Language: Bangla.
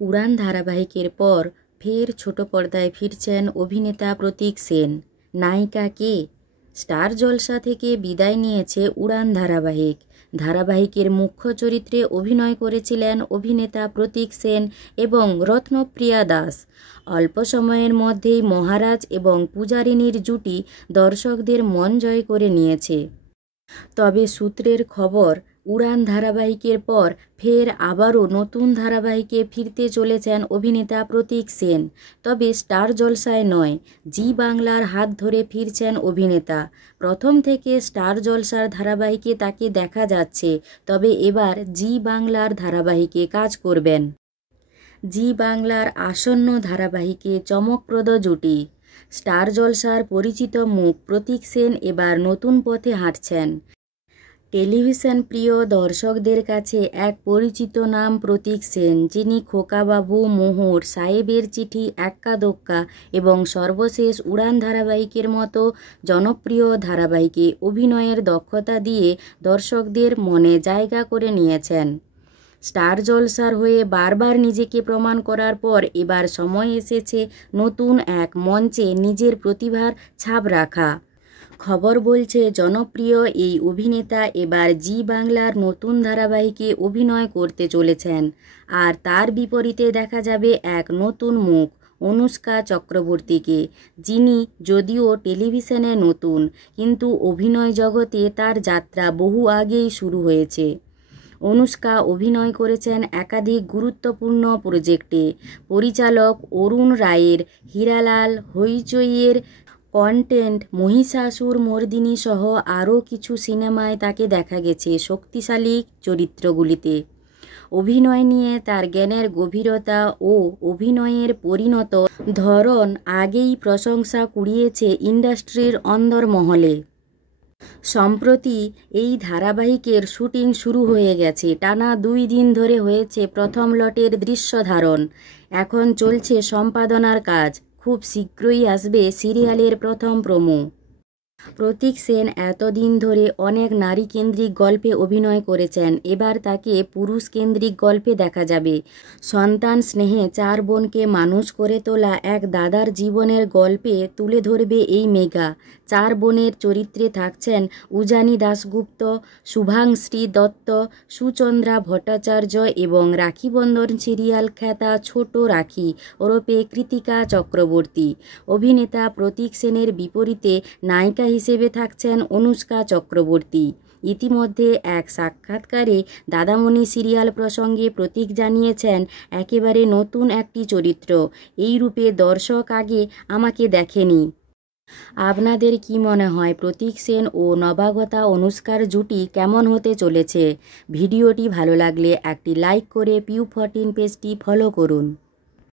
উড়ান ধারাবাহিকের পর ফের ছোট পর্দায় ফিরছেন অভিনেতা প্রতীক সেন। নায়িকা কে? স্টার জলসা থেকে বিদায় নিয়েছে উড়ান ধারাবাহিকের মুখ্য চরিত্রে অভিনয় করেছিলেন অভিনেতা প্রতীক সেন এবং রত্নপ্রিয়া দাস। অল্প সময়ের মধ্যেই মহারাজ এবং পূজারিনীর জুটি দর্শকদের মন জয় করে নিয়েছে। তবে সূত্রের খবর, উড়ান ধারাবাহিকের পর ফের আবারও নতুন ধারাবাহিকে ফিরতে চলেছেন অভিনেতা প্রতীক সেন। তবে স্টার জলসায় নয়, জি বাংলার হাত ধরে ফিরছেন অভিনেতা। প্রথম থেকে স্টার জলসার ধারাবাহিকে তাকে দেখা যাচ্ছে, তবে এবার জি বাংলার ধারাবাহিকে কাজ করবেন। জি বাংলার আসন্ন ধারাবাহিকে চমকপ্রদ জুটি। স্টার জলসার পরিচিত মুখ প্রতীক সেন এবার নতুন পথে হাঁটছেন। টেলিভিশন প্রিয় দর্শকদের কাছে এক পরিচিত নাম প্রতীক সেন, যিনি খোকাবাবু, মোহর, সাহেবের চিঠি, এক্কা দোক্কা এবং সর্বশেষ উড়ান ধারাবাহিকের মতো জনপ্রিয় ধারাবাহিকে অভিনয়ের দক্ষতা দিয়ে দর্শকদের মনে জায়গা করে নিয়েছেন। স্টার জলসার হয়ে বারবার নিজেকে প্রমাণ করার পর এবার সময় এসেছে নতুন এক মঞ্চে নিজের প্রতিভার ছাপ রাখা। খবর বলছে, জনপ্রিয় এই অভিনেতা এবার জি বাংলার নতুন ধারাবাহিকে অভিনয় করতে চলেছেন। আর তার বিপরীতে দেখা যাবে এক নতুন মুখ, অনুষ্কা চক্রবর্তীকে, যিনি যদিও টেলিভিশনে নতুন, কিন্তু অভিনয় জগতে তার যাত্রা বহু আগেই শুরু হয়েছে। অনুষ্কা অভিনয় করেছেন একাধিক গুরুত্বপূর্ণ প্রজেক্টে। পরিচালক অরুণ রায়ের হীরালাল, হইচইয়ের কন্টেন্ট, মহিষাসুর মর্দিনী সহ আরও কিছু সিনেমায় তাকে দেখা গেছে শক্তিশালী চরিত্রগুলিতে। অভিনয় নিয়ে তার জ্ঞানের গভীরতা ও অভিনয়ের পরিণত ধরন আগেই প্রশংসা কুড়িয়েছে ইন্ডাস্ট্রির অন্দরমহলে। সম্প্রতি এই ধারাবাহিকের শুটিং শুরু হয়ে গেছে। টানা 2 দিন ধরে হয়েছে প্রথম লটের দৃশ্যধারণ। এখন চলছে সম্পাদনার কাজ। খুব শীঘ্রই আসবে সিরিয়ালের প্রথম প্রোমো। প্রতীক সেন এতদিন ধরে অনেক নারীকেন্দ্রিক গল্পে অভিনয় করেছেন, এবার তাকে পুরুষকেন্দ্রিক গল্পে দেখা যাবে। সন্তান স্নেহে 4 বোনকে মানুষ করে তোলা এক দাদার জীবনের গল্পে তুলে ধরবে এই মেগা। 4 বোনের চরিত্রে থাকছেন উজানি দাশগুপ্ত, শুভাংশ্রী দত্ত, সুচন্দ্রা ভট্টাচার্য এবং রাখিবন্ধন সিরিয়াল খ্যাতা ছোট রাখি ওরফে কৃতিকা চক্রবর্তী। অভিনেতা প্রতীক সেনের বিপরীতে নায়িকা হিসেবে থাকছেন অনুষ্কা চক্রবর্তী। ইতিমধ্যে এক সাক্ষাৎকারে দাদামণি সিরিয়াল প্রসঙ্গে প্রতীক জানিয়েছেন, একেবারে নতুন একটি চরিত্র, এই রূপে দর্শক আগে আমাকে দেখেনি। আপনাদের কি মনে হয় প্রতীক সেন ও নবাগতা অনুষ্কার জুটি কেমন হতে চলেছে? ভিডিওটি ভালো লাগলে একটি লাইক করে পিউ14 পেজটি ফলো করুন।